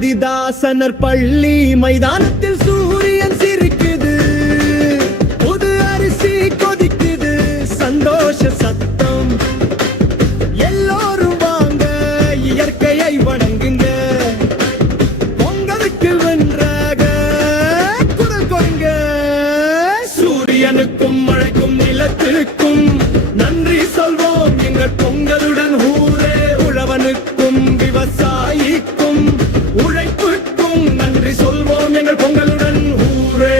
பாரதிதாசனர் பள்ளி மைதானத்தில் சூரியன் சிரிக்குது, புது அரிசி கொதிக்குது, சந்தோஷ சத்தம். எல்லோரும் வாங்க இயற்கையை வணங்குங்க, பொங்கலுக்கு வென்றாக குரல் கொடுங்க. சூரியனுக்கும் மழைக்கும் நிலத்திற்கும் நன்றி சொல்வோம் எங்கள் பொங்கலுடன் ஊரே. உழவனுக்கும் விவசாயிக்கும் உழைப்புக்கும் நன்றி சொல்வோம் எங்கள் பொங்கலுடன் ஊரே.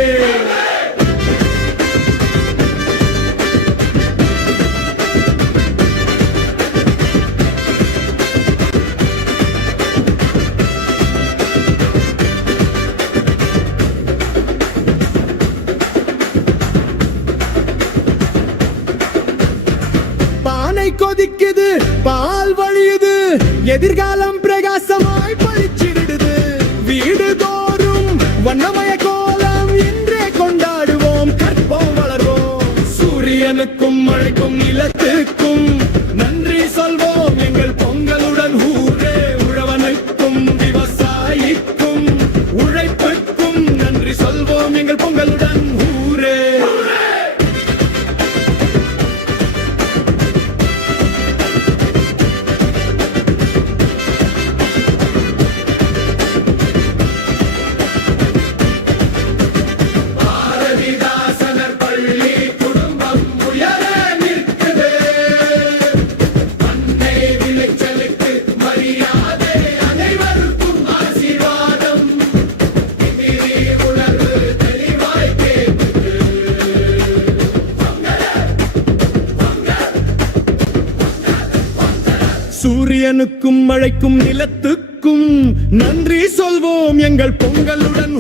பானை கொதிக்குது, பால் வழியுது, எதிர்காலம் பிரகாசமாய் பளிச்சிடுது. வீடு தோறும் வண்ணமய கோலம் இன்றே கொண்டாடுவோம், கற்போம் வளர்வோம். சூரியனுக்கும் மழைக்கும் நிலத்துக்கும் நன்றி சொல்வோம் எங்கள் பொங்கலுடன் ஊரே. உழவனுக்கும் விவசாயிக்கும் உழைப்புக்கும் நன்றி சொல்வோம் எங்கள் பொங்கலுடன் ஊரே. சூரியனுக்கும் மழைக்கும் நிலத்துக்கும் நன்றி சொல்வோம் எங்கள் பொங்கலுடன்